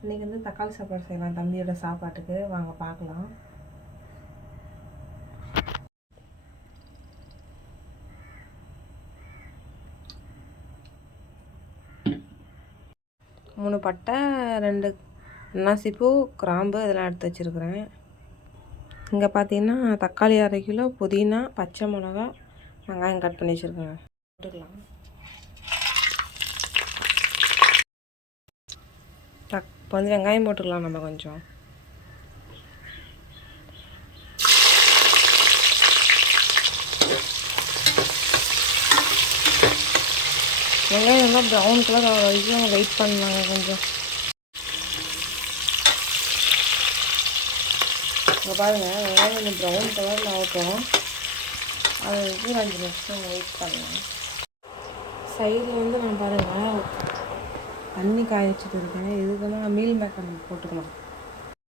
இன்றைக்கி வந்து தக்காளி சாப்பாடு செய்யலாம் தம்பியோட சாப்பாட்டுக்கு. வாங்க பார்க்கலாம். மூணு பட்டை, 2 அன்னாசிப்பூ, கிராம்பு இதெல்லாம் எடுத்து வச்சுருக்குறேன். இங்கே பார்த்தீங்கன்னா தக்காளி 1/2 கிலோ, புதினா, பச்சை மிளகா, வெங்காயம் கட் பண்ணி வச்சுருக்கேங்க. போட்டுக்கலாம். இப்போ வந்து வெங்காயம் போட்டுக்கலாம். நம்ம கொஞ்சம் வெங்காயம் நல்லா ப்ரௌன் கலர் ஆகிற வரைக்கும் வெயிட் பண்ணலாங்க. கொஞ்சம் இப்போ பாருங்கள், வெங்காயம் கொஞ்சம் ப்ரௌன் கலரில் ஆகட்டும். அது வந்து 5 நிமிஷம் வெயிட் பண்ணலாம். சைடில் வந்து நான் பாருங்கள் தண்ணி காய வச்சுட்டு இருக்கேன். இதுக்குன்னா மீல் மேக்கர் நம்ம போட்டுக்கலாம்.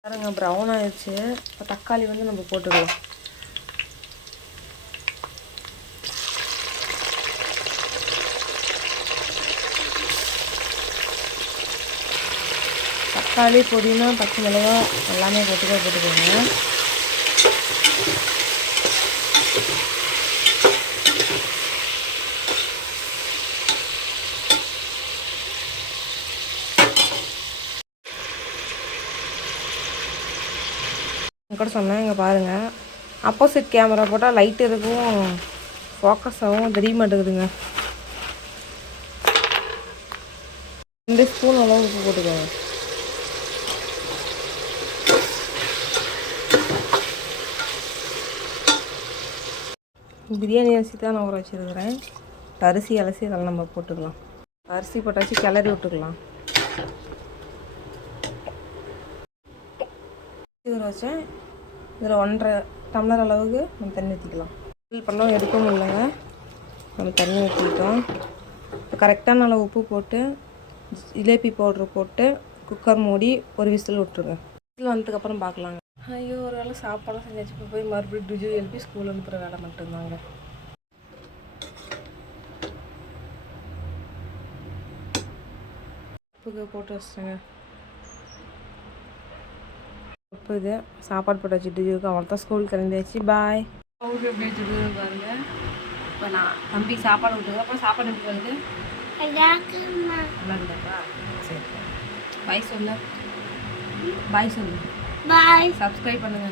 பாருங்கள் ப்ரௌன் ஆகிடுச்சு. இப்போ தக்காளி வந்து நம்ம போட்டுக்கலாம். தக்காளி, புதினா, பச்சை மிளகா எல்லாமே போட்டுக்கோங்க. கூட சொன்னேன். இங்கே பாருங்கள், ஆப்போசிட் கேமரா போட்டால் லைட் இருக்கும், ஃபோக்கஸ் ஆகும், தெரிய மாட்டேங்குதுங்க. 2 ஸ்பூன் அளவு உப்பு போட்டுக்கோங்க. பிரியாணி அரிசி தான் நான் ஊற வச்சுருக்கிறேன். அரிசி அலசி அதெல்லாம் நம்ம போட்டுக்கலாம். அரிசி போட்டாச்சு, கிளறி விட்டுக்கலாம். ஊற வச்சேன். இதில் 1.5 டம்ளர் அளவுக்கு நம்ம தண்ணி ஊற்றிக்கலாம். ஃபில் பண்ணோம், எடுக்கவும் இல்லைங்க. நம்ம தண்ணி ஊற்றிக்கிட்டோம். இப்போ கரெக்டான அளவு உப்பு போட்டு ஜிலேபி பவுட்ரு போட்டு குக்கர் மூடி ஒரு விசில் விட்டுருங்க. விசில் வந்ததுக்கப்புறம் பார்க்கலாங்க. ஐயோ, ஒரு வேளை சாப்பாடும் செஞ்சாச்சு. இப்போ போய் மறுபடியும் டுஜு எழுப்பி ஸ்கூல் அனுப்புகிற வேலை மட்டும்தாங்க. உப்புக்கு போட்டு வச்சிட்டேங்க. உப்பு இது சாப்பாடு போட்டு வச்சுட்டு இருக்கு. அவ்வளோதான், ஸ்கூல் கிளம்பியாச்சு. பாய். பவுட்ரு எப்படி வச்சுருக்கு பாருங்கள். இப்போ நான் தம்பி சாப்பாடு விட்டுருக்கேன். அப்புறம் சாப்பாடு எப்படி வருது? நல்லா இருந்தாப்பா. சரி, பாய் சொல்லு. பாய் சொல்லு. பாய். சப்ஸ்கிரைப் பண்ணுங்க.